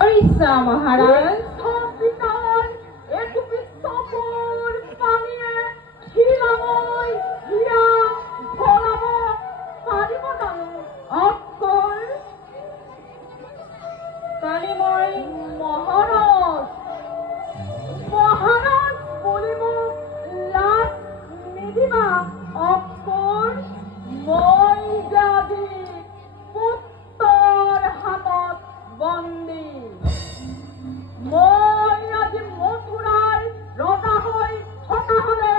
Orissa Maharaj. Kalimoy মহাৰাজ মহাৰাজ বলিব লাভ নিদিবা অক্ষৰ মই যাদি পুত্ৰৰ হাতত বন্দী মই আজি মথুৰাৰ ৰজা হৈ থকা হলে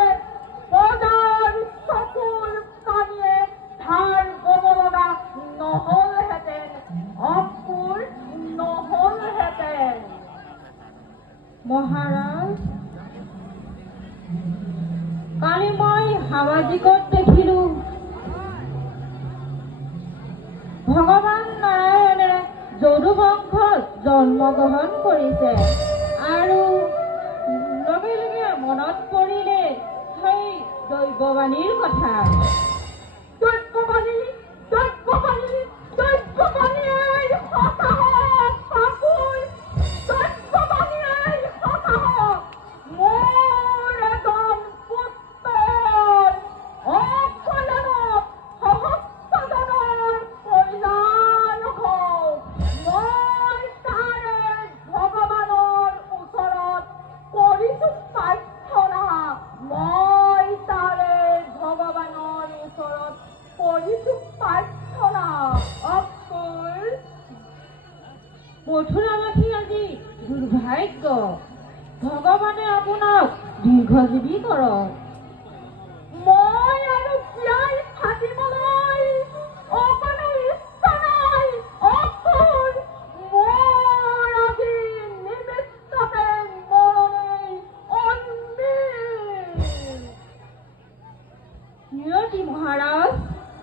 প্ৰজাৰ চকুৰ পানীয়ে ধাৰ কব লগা নহলহেঁতেন অক্ষৰ নহলহেঁতেন মহাৰাজ কালি মই সামাজিকত দেখিলো ভগৱান নাৰায়ণে যদু বংশত জন্মগ্ৰহণ কৰিছে আৰু লগে লগে মনত পৰিলে সেই দৈৱবাণীৰ কথা দৈৱবাণী দৈৱবাণী দৈৱবাণী সঁচা হওক পাপুৰ দৈৱবাণী সঁচা হওক মোৰ এজন পুত্ৰৰ অকল্যাণত সহস্ৰজনৰ কল্যাণ হওক মই তাৰে ভগৱানৰ ওচৰত কৰিছো প্ৰাৰ্থনা মই তাৰে ভগৱানৰ ওচৰত কৰিছো প্ৰাৰ্থনা অক্ষৰ মথুৰাবাসী আজি দুৰ্ভাগ্য ভগৱানে আপোনাক দীৰ্ঘজীৱী কৰক মই আৰু জীয়াই থাকিবলৈ অকণো ইচ্ছা নাই অক্ষৰ মোৰ আজি নিমিত্ততে মৰণেই অন্তিম নিয়তি মহাৰাজ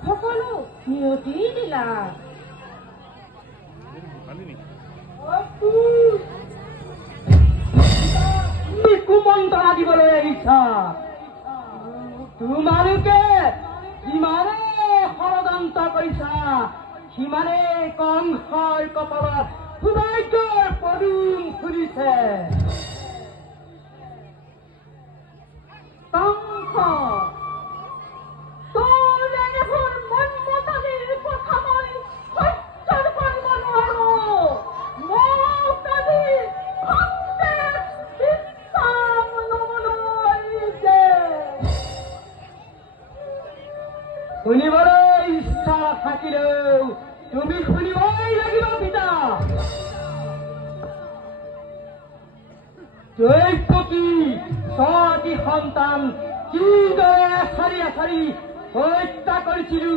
সকলো নিয়তি দিলা কুমন্ত্ৰণা দিবলৈ এৰিছা তোমালোকে যিমানে ষড়যন্ত্ৰ কৰিছা সিমানে কংসৰ কপালত সৌভাগ্যৰ পদুম ফুলিছে কংস তোৰ এনেবোৰ মনমতালিৰ কথা মই সহ্য কৰিব নোৱাৰো মোক আজি ভক্তে বিশ্ৰাম ল'বলৈ দে শুনিবলৈ ইচ্ছা থাকিলেও তুমি শুনিবই লাগিব পিতা দৈৱকী ছটি সন্তান কিদৰে এচাৰি এচাৰি হত্যা কৰিছিলো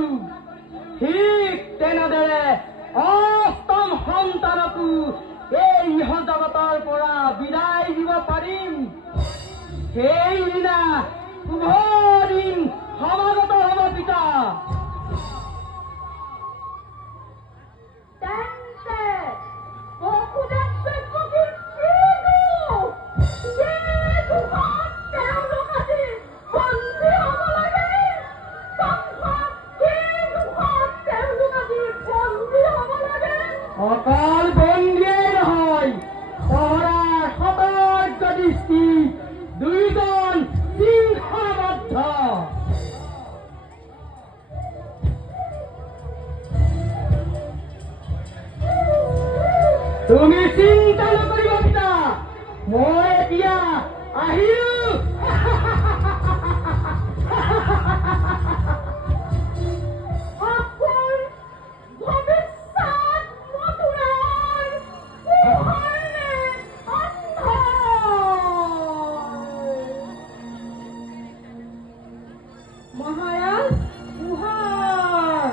ঠিক তেনেদৰে অষ্টম সন্তানকো এই জগতৰ পৰা বিদায় দিব পাৰিম সেইদিনা শুভ দিন সমাগত হ'ব পিতা তেন্তে বসুদেৱ দৈৱকীৰ কি দোষ? যে দোষত তেওঁলোক আজি বন্দী হ'ব লাগে? কংস, কি দোষত তেওঁলোক আজি বন্দী হ'ব লাগে? অকল বন্দীয়ে নহয় পহৰাৰ সতৰ্ক দৃষ্টি দুইজন সিংহবদ্ধ তুমি চিন্তা নকৰিবা পিতা মই এতিয়া আহিলো অক্ষৰ ভৱিষ্যত মথুৰাৰ পোহৰে অন্ধকাৰ মহাৰাজ পোহৰ